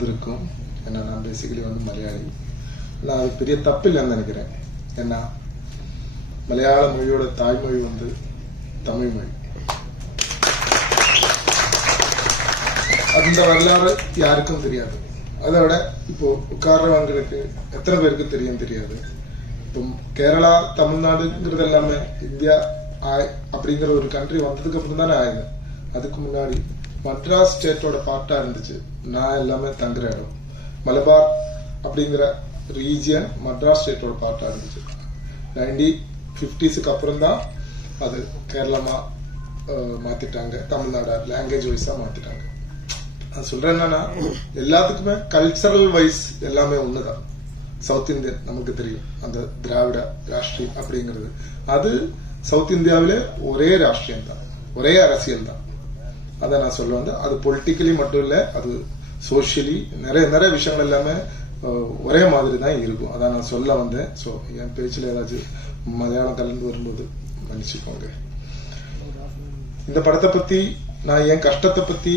வந்திருக்கும். ஏன்னா நான் பேசிக்கலி வந்து மலையாளி. நான் அது பெரிய தப்பில்லைன்னு நினைக்கிறேன். ஏன்னா மலையாள மொழியோட தாய்மொழி வந்து தமிழ் மொழி. அந்த வரலாறு யாருக்கும் தெரியாது. அதோட இப்போ உட்கார்றவங்களுக்கு எத்தனை பேருக்கு தெரியாது. இப்போ கேரளா தமிழ்நாடுங்கிறது எல்லாமே இந்தியா அப்படிங்கிற ஒரு கண்ட்ரி வந்ததுக்கு அப்புறம் தானே ஆயுது. அதுக்கு முன்னாடி மட்ராஸ் ஸ்டேட்டோட பார்ட்டா இருந்துச்சு. நான் எல்லாமே தங்குற இடம் மலபார் அப்படிங்கிற ரீஜியன் மட்ராஸ் ஸ்டேட்டோட பார்ட்டா இருந்துச்சு. 1950s அப்புறம் தான் அது கேரளமா மாத்திட்டாங்க. தமிழ்நாடு லாங்குவேஜ் வைஸா மாத்திட்டாங்க. நான் சொல்றேன் என்னன்னா, எல்லாத்துக்குமே கல்ச்சரல் வைஸ் எல்லாமே ஒண்ணுதான். சவுத் இந்தியன் நமக்கு தெரியும், அந்த திராவிட ராஷ்டிரம் அப்படிங்கிறது அது சவுத் இந்தியாவிலே ஒரே ராஷ்டிரம் தான், ஒரே அரசியல் தான். அதை நான் சொல்ல வந்து அது பொலிட்டிக்கலி மட்டும் இல்லை, அது சோசியலி நிறைய விஷயங்கள் எல்லாமே ஒரே மாதிரி தான் இருக்கும். அதான் நான் சொல்ல வந்தேன். ஸோ என் பேச்சில் ஏதாச்சும் மலையாளம் கலந்து வரும்போது மன்னிச்சுக்கோங்க. இந்த படத்தை பத்தி நான் என் கஷ்டத்தை பத்தி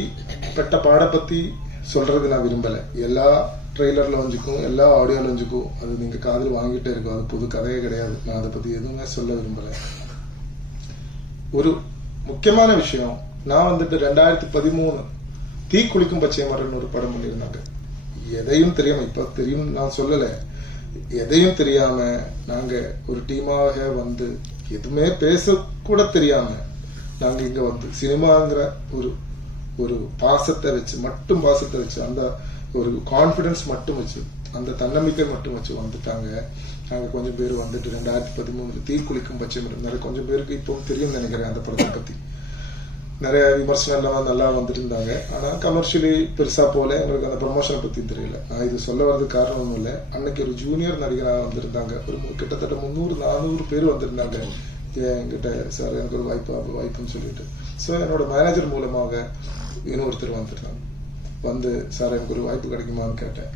பெட்ட பாட பத்தி சொல்றது நான் விரும்பல. எல்லா ட்ரெய்லர்ல வந்துக்கும், எல்லா ஆடியோல வந்துக்கும், அது நீங்க காதில் வாங்கிட்டே இருக்கும். அது புது கதையே கிடையாது. நான் அதை பத்தி எதுவுமே சொல்ல விரும்பல. ஒரு முக்கியமான விஷயம், நான் வந்துட்டு 2013 தீ குளிக்கும் பச்சை மரம்னு ஒரு படம் பண்ணியிருந்தாங்க. எதையும் தெரியாம, இப்ப தெரியும் நான் சொல்லல, எதையும் தெரியாம நாங்க ஒரு டீமாக வந்து எதுவுமே பேச கூட தெரியாம நாங்க இங்க வந்து சினிமாங்கிற ஒரு பாசத்தை வச்சு அந்த ஒரு கான்பிடன்ஸ் மட்டும் வச்சு, அந்த தன்னம்பிக்கை மட்டும் வச்சு வந்துட்டாங்க. நாங்க கொஞ்சம் பேர் வந்துட்டு 2013 தீ குளிக்கும் பச்சை மரம் நிறைய கொஞ்சம் பேருக்கு இப்போ தெரியும் நினைக்கிறேன். அந்த படத்தை பத்தி நிறைய விமர்சனம் எல்லாம் நல்லா வந்துட்டு இருந்தாங்க. ஆனா கமர்ஷியலி பெருசா போல எங்களுக்கு அந்த ப்ரமோஷனை பத்தி தெரியல. நான் இது சொல்ல வர்றதுக்கு காரணம் ஒன்றும் இல்லை. அன்னைக்கு ஒரு ஜூனியர் நடிகராக வந்திருந்தாங்க. ஒரு கிட்டத்தட்ட 300-400 பேர் வந்திருந்தாங்க. என்கிட்ட சார் எனக்கு ஒரு வாய்ப்புன்னு சொல்லிட்டு. ஸோ என்னோட மேனேஜர் மூலமாக இன்னொருத்தர் வந்திருந்தாங்க. வந்து சார் எனக்கு ஒரு வாய்ப்பு கிடைக்குமான்னு கேட்டேன்.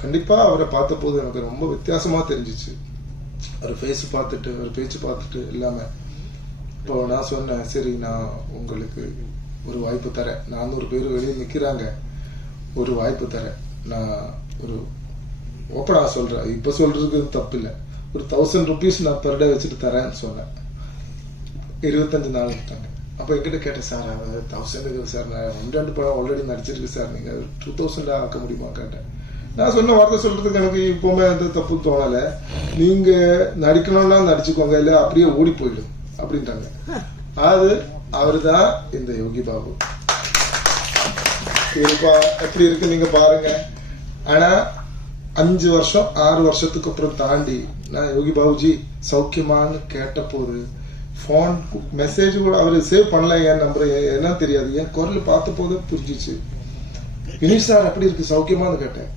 கண்டிப்பா அவரை பார்த்த போது எனக்கு ரொம்ப வித்தியாசமா தெரிஞ்சிச்சு. ஒரு ஃபேஸ் பார்த்துட்டு, ஒரு பேச்சு பார்த்துட்டு எல்லாமே. இப்போ நான் சொன்னேன், சரி நான் உங்களுக்கு ஒரு வாய்ப்பு தரேன், 400 பேர் வெளியே நிக்கிறாங்க, ஒரு வாய்ப்பு தரேன், நான் ஒரு ஓப்பனா சொல்றேன், இப்ப சொல்றதுக்கு தப்பு இல்லை, ஒரு 1000 rupees நான் பெர் டே வச்சுட்டு தரேன்னு சொன்னேன். 25 நாள் விட்டாங்க. அப்ப என்கிட்ட கேட்டேன், சார் 1000 சார், நான் 2 படம் ஆல்ரெடி நடிச்சிருக்கு சார், நீங்க 2000 ஆக்க முடியுமா கேட்டேன். நான் சொன்ன வார்த்தை சொல்றதுக்கு எனக்கு இப்பவுமே எந்த தப்பு தோணல. நீங்க நடிக்கணும்னா நடிச்சுக்கோங்க, இல்ல அப்படியே ஓடி போயிடும் அப்படின்ட்டாங்க. அது அவருதான் இந்த யோகி பாபு. எப்படி இருக்கு நீங்க பாருங்க. ஆனா 5 வருஷம் 6 வருஷத்துக்கு அப்புறம் தாண்டி நான் யோகி பாபுஜி சௌக்கியமானு கேட்ட போது போன் மெசேஜ் கூட அவரு சேவ் பண்ணல. என் நம்பர் என்ன தெரியாது, என் குரல் பார்த்த போது புரிஞ்சிச்சு. வினிஷ் சார் அப்படி இருக்கு சௌக்கியமானு கேட்டேன்.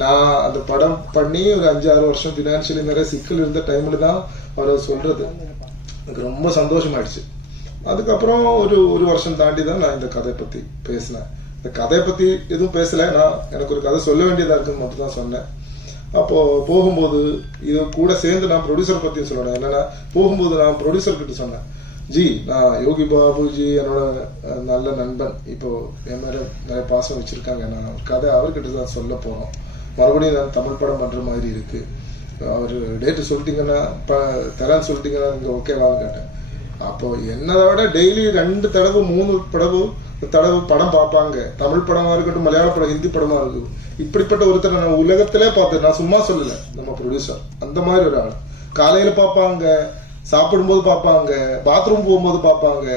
நான் அந்த படம் பண்ணி ஒரு 5-6 வருஷம் பினான்சியலி நிறைய சிக்கல் இருந்த டைம்ல தான் அவர் சொல்றது எனக்கு ரொம்ப சந்தோஷமாயிடுச்சு. அதுக்கப்புறம் ஒரு வருஷம் தாண்டி தான் நான் இந்த கதை பத்தி பேசினேன். இந்த கதையை பத்தி எதுவும் பேசல, நான் எனக்கு ஒரு கதை சொல்ல வேண்டியதா இருக்குன்னு மட்டும் தான் சொன்னேன். அப்போ போகும்போது இது கூட சேர்ந்து நான் ப்ரொடியூசர் பத்தியும் சொல்லணும். என்னன்னா, போகும்போது நான் ப்ரொடியூசர் கிட்ட சொன்னேன், ஜி நான் யோகி பாபுஜி என்னோட நல்ல நண்பன், இப்போ என் மேல நிறைய பாசம் வச்சிருக்காங்க, நான் கதை அவர்கிட்ட தான் சொல்ல போறோம், மறுபடியும் நான் தமிழ் படம் பண்ற மாதிரி இருக்கு, அவர் டேட்டு சொல்லிட்டீங்கன்னா தரேன்னு சொல்லிட்டீங்கன்னா நீங்க ஓகேவான்னு கேட்டேன். அப்போ என்னதை விட டெய்லி 2 தடவை 3 தடவை படம் பார்ப்பாங்க. தமிழ் படமா இருக்கட்டும், மலையாள படம், ஹிந்தி படமா இருக்கும். இப்படிப்பட்ட ஒருத்தர் நான் உலகத்திலே பார்த்தேன். நான் சும்மா சொல்லல, நம்ம ப்ரொடியூசர் அந்த மாதிரி ஒரு ஆள். காலையில பார்ப்பாங்க, சாப்பிடும்போது பார்ப்பாங்க, பாத்ரூம் போகும்போது பார்ப்பாங்க,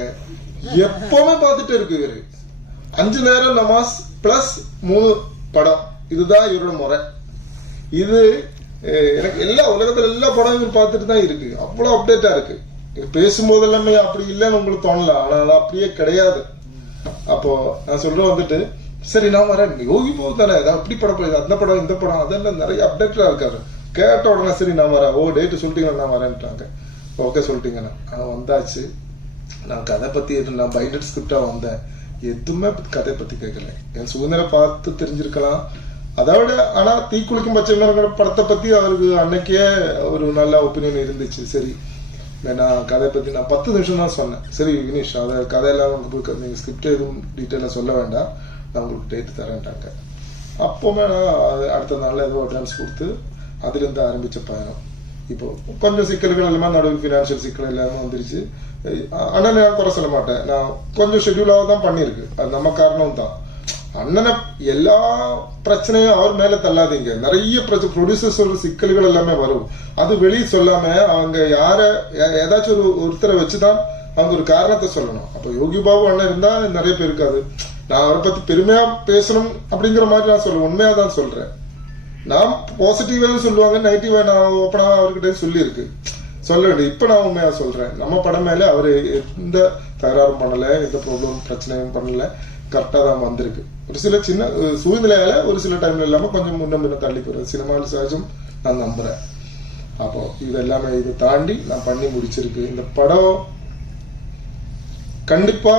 எப்பவுமே பார்த்துட்டு இருக்கு இவரு. 5 நேரம் நமாஸ் பிளஸ் 3 படம், இதுதான் இவரோட முறை. இது எனக்கு எல்லா உலகத்துல எல்லா படமும் பார்த்துட்டு தான் இருக்கு. அவ்வளவு அப்டேட்டா இருக்கு. பேசும்போது எல்லாமே அப்படி இல்லைன்னு உங்களுக்கு தோணலாம், ஆனா அது அப்படியே கிடையாது. அப்போ நான் சொல்றேன் வந்துட்டு, சரி நான் வரேன், யோகி பாபு தானே, அப்படி படம் அந்த படம் இந்த படம் அதெல்லாம் நிறைய அப்டேட்டா இருக்காரு. கேட்ட உடனே சரி நான் வரேன், ஓ டேட்டு சொல்லிட்டீங்கன்னா நான் வரேன்ட்டாங்க. ஓகே சொல்லிட்டீங்கண்ணா. வந்தாச்சு. நான் கதை பத்தி நான் பைண்டட் ஸ்கிரிப்டா வந்தேன், எதுவுமே கதை பத்தி கேட்கல. என் சூழ்நிலை பார்த்து தெரிஞ்சிருக்கலாம். அதோட ஆனா தீக்குளிக்கும் பச்சை மரங்களோட படத்தை பத்தி அவருக்கு அன்னைக்கே ஒரு நல்ல ஒப்பீனியன் இருந்துச்சு. சரி நான் கதை பத்தி நான் 10 நிமிஷம் தான் சொன்னேன். சரி வினிஷ், அதை கதையெல்லாம் உங்களுக்கு நீங்க ஸ்கிரிப்ட் எதுவும் டீட்டெயிலா சொல்ல வேண்டாம், நான் உங்களுக்கு டேட் தரேன்ட்டாங்க. அப்போவுமே நான் அடுத்த நாளில் ஏதோ அட்வான்ஸ் கொடுத்து அதுலேருந்து ஆரம்பித்த பயணம். இப்போ கொஞ்சம் சிக்கல்கள் எல்லாமே நடுவில் ஃபினான்ஷியல் சிக்கல் எல்லாமே வந்துருச்சு. அண்ணனை நான் குறை சொல்ல மாட்டேன், நான் கொஞ்சம் ஷெட்யூலாக தான் பண்ணியிருக்கு, அது நம்ம காரணம் தான். அண்ணனை எல்லா பிரச்சனையும் அவர் மேல தள்ளாதீங்க. நிறைய ப்ரொடியூசர்ஸோட சிக்கல்கள் எல்லாமே வரும், அது வெளியே சொல்லாம அவங்க ஏதாச்சும் ஒருத்தரை வச்சுதான் அவங்க ஒரு காரணத்தை சொல்லணும். அப்ப யோகி பாபு அண்ணன் இருந்தா நிறைய பேர் இருக்காது. நான் அவரை பத்தி பெருமையா பேசணும் அப்படிங்கிற மாதிரி நான் சொல்றேன், உண்மையா தான் சொல்றேன். நான் பாசிட்டிவாக சொல்லுவாங்க, நெகட்டிவா நான் ஓப்பனா அவர்கிட்ட சொல்லி இருக்கு சொல்ல வேண்டிய. இப்ப நான் உண்மையா சொல்றேன், நம்ம படம் மேல அவரு எந்த தகராறும் பண்ணல, எந்த ப்ராப்ளம் பிரச்சனையும் பண்ணல, கரெக்டா தான் வந்திருக்கு. ஒரு சில சின்ன சூழ்நிலையால ஒரு சில டைம்ல இல்லாம கொஞ்சம் முன்ன தள்ளி போறது சினிமாவில் சகஜம், நான் நம்புறேன். அப்போ இது எல்லாமே இதை தாண்டி நான் பண்ணி முடிச்சிருக்கு. இந்த படம் கண்டிப்பா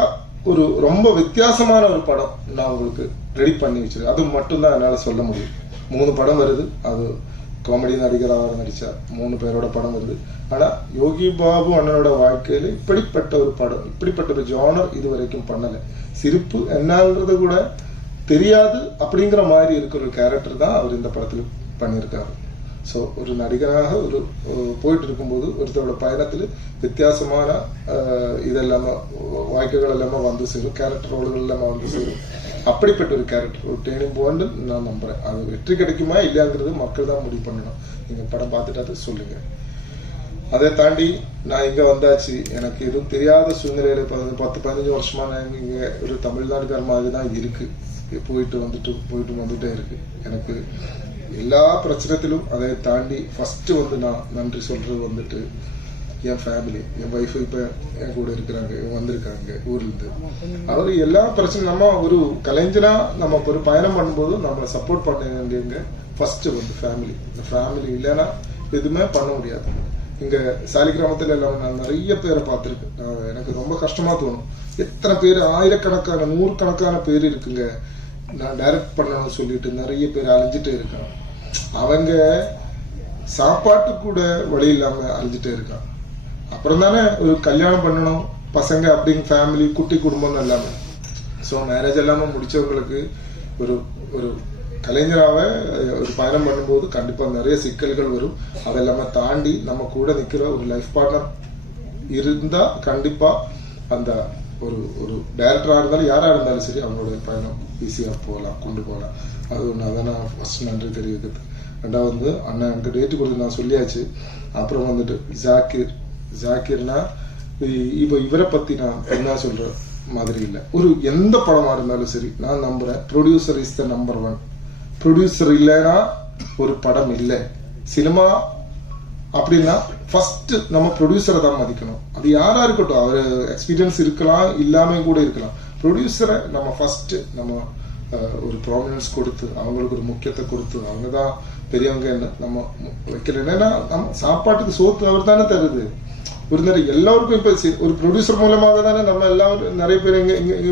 ஒரு ரொம்ப வித்தியாசமான ஒரு படம் நான் உங்களுக்கு ரெடி பண்ணி வச்சிருக்கேன். அது மட்டும்தான் என்னால சொல்ல முடியும். 3 படம் வருது, அது காமெடி நடிகராக நடிச்சா 3 பேரோட படம் வருது. ஆனா யோகி பாபு அண்ணனோட வாழ்க்கையில இப்படிப்பட்ட ஒரு படம், இப்படிப்பட்ட ஒரு ஜானர் இது வரைக்கும் பண்ணல. சிரிப்பு என்னன்றது கூட தெரியாது அப்படிங்கிற மாதிரி இருக்கிற ஒரு கேரக்டர் தான் அவர் இந்த படத்துல பண்ணியிருக்காரு. ஸோ ஒரு நடிகராக ஒரு போயிட்டு இருக்கும்போது ஒருத்தரோட பயணத்துல வித்தியாசமான இதெல்லாம வாய்ப்புகள் எல்லாமே வந்து சேரும், கேரக்டர் ரோல்கள் எல்லாமே வந்து சேரும். அப்படிப்பட்ட ஒரு கேரக்டர் ஒரு டேர்னிங் பாயிண்ட் நான் நம்புறேன். அது வெற்றி கிடைக்குமா இல்லையாங்கிறது மக்கள் தான் முடிவு பண்ணணும். நீங்க படம் பார்த்துட்டு அதை சொல்லுங்க. அதை தாண்டி நான் இங்க வந்தாச்சு, எனக்கு எதுவும் தெரியாத சூழ்நிலையில 10-15 வருஷமா நான் இங்க ஒரு தமிழ்நாட்டுக்கார மாதிரி தான் இருக்கு. போயிட்டு வந்துட்டே இருக்கு. எனக்கு எல்லா பிரச்சனத்திலும் அதை தாண்டி ஃபர்ஸ்ட் வந்து நான் நன்றி சொல்றது வந்துட்டு என் ஃபேமிலி, என் ஒய்ஃப் இப்ப என் கூட இருக்கிறாங்க, வந்திருக்காங்க ஊர்ல இருந்து. அவரு எல்லா பிரச்சனை நம்ம ஒரு கலைஞனா நம்ம ஒரு பயணம் பண்ணும்போது நம்ம சப்போர்ட் பண்ண வேண்டியவங்க ஃபர்ஸ்ட் வந்து ஃபேமிலி. இந்த ஃபேமிலி இல்லைன்னா எதுவுமே பண்ண முடியாது. இங்க சாலிகிராமத்துல எல்லாம் நான் நிறைய பேரை பார்த்திருக்கேன். எனக்கு ரொம்ப கஷ்டமா தோணும், எத்தனை பேர் ஆயிரக்கணக்கான 100கணக்கான பேர் இருக்குங்க. நான் டைரக்ட் பண்ணணும்னு சொல்லிட்டு நிறைய பேர் அழிஞ்சிட்டே இருக்காங்க. அவங்க சாப்பாட்டு கூட வழி இல்லாம அழிஞ்சிட்டே இருக்காங்க. அப்புறம் தானே ஒரு கல்யாணம் பண்ணணும், பசங்க அப்படிங்க ஃபேமிலி, குட்டி குடும்பம் எல்லாமே. ஸோ மேரேஜ் எல்லாமே முடிச்சவங்களுக்கு ஒரு ஒரு கலைஞராக ஒரு பயணம் பண்ணும்போது கண்டிப்பா நிறைய சிக்கல்கள் வரும். அதெல்லாம தாண்டி நம்ம கூட நிக்கிற ஒரு லைஃப் பார்ட்னர் இருந்தா கண்டிப்பா அந்த ஒரு டைரக்டரா இருந்தாலும் யாரா இருந்தாலும் சரி அவங்களோட பயணம் ஈஸியா போகலாம், கொண்டு போகலாம். அது ஒண்ணு. அதை நான் ஃபர்ஸ்ட் நன்றி தெரிவிக்கிறது. ரெண்டாவது வந்து அண்ணன் எனக்கு டேட்டு கொடுத்து நான் சொல்லியாச்சு. அப்புறம் வந்துட்டு ஜாக்கிர்னா இப்போ இவரை பத்தி நான் என்ன சொல்ற மாதிரி இல்லை. ஒரு எந்த படமா இருந்தாலும் சரி நான் நம்புறேன், producer is the number 1. Producer இல்லைன்னா ஒரு படம் இல்லை. சினிமா அப்படின்னா ஃபர்ஸ்ட் நம்ம ப்ரொடியூசரை தான் மதிக்கணும். அது யாரா இருக்கட்டும், அவர் எக்ஸ்பீரியன்ஸ் இருக்கலாம், இல்லாம கூட இருக்கலாம். ப்ரொடியூசரை நம்ம ஃபர்ஸ்ட் நம்ம ஒரு ப்ராமினன்ஸ் கொடுத்து அவங்களுக்கு ஒரு முக்கியத்தை கொடுத்து அவங்க தான் பெரியவங்க என்ன நம்ம வைக்கல. ஏன்னா நம்ம சாப்பாட்டுக்கு சோத்து அவர் தானே தருது. ஒரு நிறைய எல்லாருக்கும் இப்ப ஒரு ப்ரொடியூசர் மூலமாக தானே நம்ம எல்லாரும் நிறைய பேர்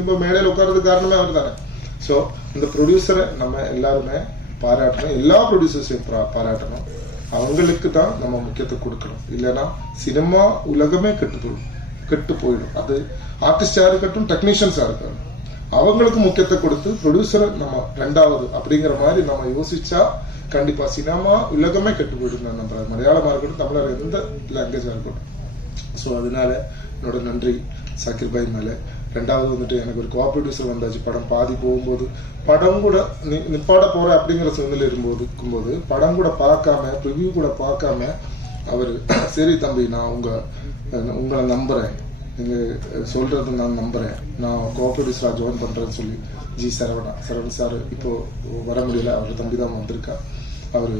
இப்ப மேடையில் உட்கார்றது காரணமே அவர் தானே. ஸோ இந்த ப்ரொடியூசரை நம்ம எல்லாருமே பாராட்டணும், எல்லா ப்ரொடியூசர்ஸையும் பாராட்டணும். அவங்களுக்கு தான் நம்ம முக்கியத்துவம் கொடுக்கணும். இல்லைன்னா சினிமா உலகமே கெட்டு போயிடும். அது ஆர்டிஸ்டா இருக்கட்டும், டெக்னீஷியன்ஸா இருக்கட்டும், அவங்களுக்கு முக்கியத்துவம் கொடுத்து ப்ரொடியூசரை நம்ம 2வது அப்படிங்கிற மாதிரி நம்ம யோசிச்சா கண்டிப்பா சினிமா உலகமே கெட்டு போயிடும். நான் நம்புறேன், மலையாளமா இருக்கட்டும், தமிழர் எந்த லாங்குவேஜா இருக்கட்டும். ஸோ அதனால என்னோட நன்றி சக்கீர் பாய் மேல. 2வது வந்துட்டு எனக்கு ஒரு கோஆப்ரேட்டிவ்ஸர் வந்தாச்சு. படம் பாதி போகும்போது படம் கூட நிப்பாட போற அப்படிங்கிற சூழ்நிலை இருக்கும்போது படம் கூட பார்க்காம, ரிவ்யூ கூட பார்க்காம அவரு சரி தம்பி நான் உங்களை நம்புறேன், நீங்க சொல்றது நான் நம்புறேன், நான் கோஆப்ரேட்டிவ்ஸரா ஜாயின் பண்றேன்னு சொல்லி சரவணன் சார் இப்போ வர முடியல, அவர் தம்பி தான் வந்திருக்கா. அவர்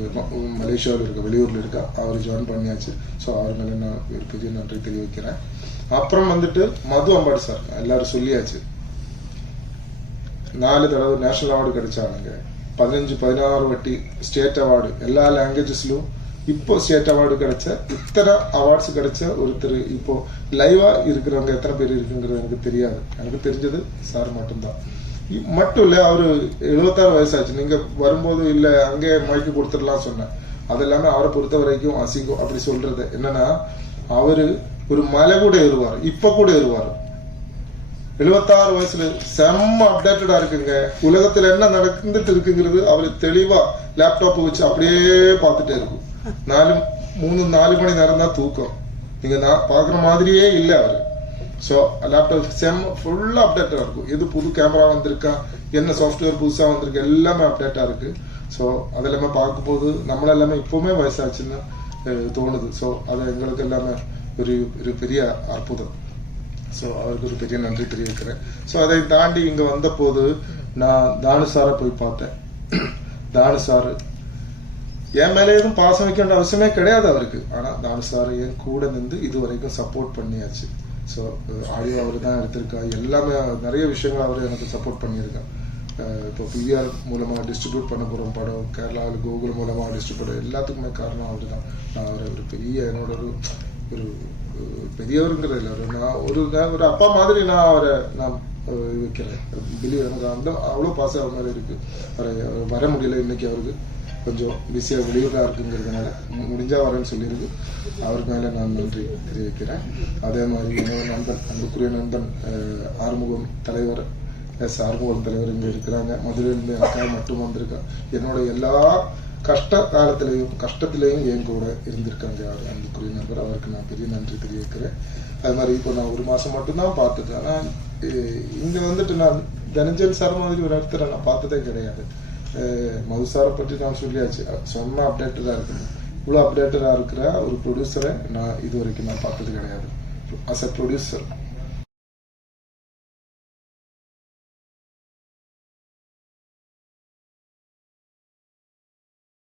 மலேசியாவில் இருக்க, வெளியூர்ல இருக்கா, அவர் ஜாயின் பண்ணியாச்சு. ஸோ அவர் மேல நான் ஒரு பெரிய நன்றி தெரிவிக்கிறேன். அப்புறம் வந்துட்டு மது அம்பாடி சார் எல்லாரும் சொல்லியாச்சு, 4 தடவை நேஷனல் அவார்டு கிடைச்சாங்க, 15-16 வாட்டி ஸ்டேட் அவார்டு, எல்லா லாங்குவேஜஸ்லயும் இப்போ ஸ்டேட் அவார்டு கிடைச்ச, இத்தனை அவார்ட்ஸ் கிடைச்ச ஒருத்தர் இப்போ லைவா இருக்கிறவங்க எத்தனை பேர் இருக்குங்கிறது எனக்கு தெரியாது. எனக்கு தெரிஞ்சது சார் மட்டும்தான். மட்டும் இல்ல, அவரு 76 வயசாச்சு. நீங்க வரும்போது இல்ல அங்கே மைக்கு கொடுத்துடலாம் சொன்னேன். அது எல்லாமே அவரை பொறுத்த வரைக்கும் அசிங்கம் அப்படி சொல்றது. என்னன்னா அவரு ஒரு மலை கூட ஏறுவார், இப்ப கூட ஏறுவார். 76 வயசுல செம்ம அப்டேட்டடா இருக்குங்க. உலகத்துல என்ன நடந்துட்டு இருக்குங்கிறது அவரு தெளிவா லேப்டாப் வச்சு அப்படியே பார்த்துட்டே இருக்கும். 3-4 மணி நேரம் தான் தூக்கம். நீங்க நான் பாக்குற மாதிரியே இல்ல அவரு. சோ லேப்டாப் செம்ம ஃபுல்லா அப்டேட்டா இருக்கும். எது புது கேமரா வந்திருக்கா, என்ன சாஃப்ட்வேர் புதுசா வந்திருக்கு, எல்லாமே அப்டேட்டா இருக்கு. சோ அதெல்லாமே பார்க்கும்போது நம்மள எல்லாமே இப்பவுமே வயசாச்சுன்னு தோணுது. சோ அது எங்களுக்கு எல்லாமே ஒரு பெரிய அற்புதம். ஸோ அவருக்கு ஒரு பெரிய நன்றி தெரிவிக்கிறேன். ஸோ அதை தாண்டி இங்க வந்த போது நான் தானு சாரை போய் பார்த்தேன். தானு சாரு என் மேலே எதுவும் பாசம் வைக்க வேண்டிய அவசியமே கிடையாது அவருக்கு. ஆனா தானு சாரு என் கூட நின்று இது வரைக்கும் சப்போர்ட் பண்ணியாச்சு. ஸோ ஆடியோ அவர் தான் எடுத்திருக்கா, எல்லாமே நிறைய விஷயங்கள் அவர் எனக்கு சப்போர்ட் பண்ணியிருக்கேன். இப்போ பிவிஆர் மூலமா டிஸ்ட்ரிபியூட் பண்ண போறோம் படம், கேரளாவில் கோகுல் மூலமா டிஸ்ட்ரிபியூட், எல்லாத்துக்குமே காரணம் அவரு தான். நான் அவரை ஒரு பெரிய என்னோட ஒரு பெரியவருங்கிறது இல்லை, நான் ஒரு அப்பா மாதிரி நான் அவரை நான் வைக்கிறேன். பிலீவ் எனக்கு அந்த அவ்வளோ பாசம் அவர் மாதிரி இருக்கு. வர முடியல இன்னைக்கு, அவருக்கு கொஞ்சம் பிஸியாக வெளியூராக இருக்குங்கிறதுனால முடிஞ்சா வரேன்னு சொல்லியிருக்கு. அவருக்கு மேலே நான் நன்றி தெரிவிக்கிறேன். அதே மாதிரி என்னோட நண்பன், அன்புக்குரிய நண்பன் ஆறுமுகம் தலைவர், ஆறுமுகம் தலைவர் இங்கே இருக்கிறாங்க. மதுரையிலிருந்து எனக்காக மட்டும் வந்திருக்கா. என்னோட எல்லா கஷ்ட காலத்திலையும் கஷ்டத்திலையும் என் கூட இருந்திருக்காங்க அன்புக்குரிய நண்பர். அவருக்கு நான் பெரிய நன்றி தெரிவிக்கிறேன். அது மாதிரி இப்போ நான் 1 மாசம் மட்டும்தான் பார்த்துட்டேன். ஆனால் இங்க வந்துட்டு நான் தனஞ்சன் சார் மாதிரி ஒரு இடத்துல நான் பார்த்ததே கிடையாது. மதுசாரை பற்றி நான் சொல்லியாச்சு, சொன்ன அப்டேட்டடா இருக்கு. இவ்வளவு அப்டேட்டடா இருக்கிற ஒரு ப்ரொடியூசரை நான் இது வரைக்கும் நான் பார்த்தது கிடையாது. As a producer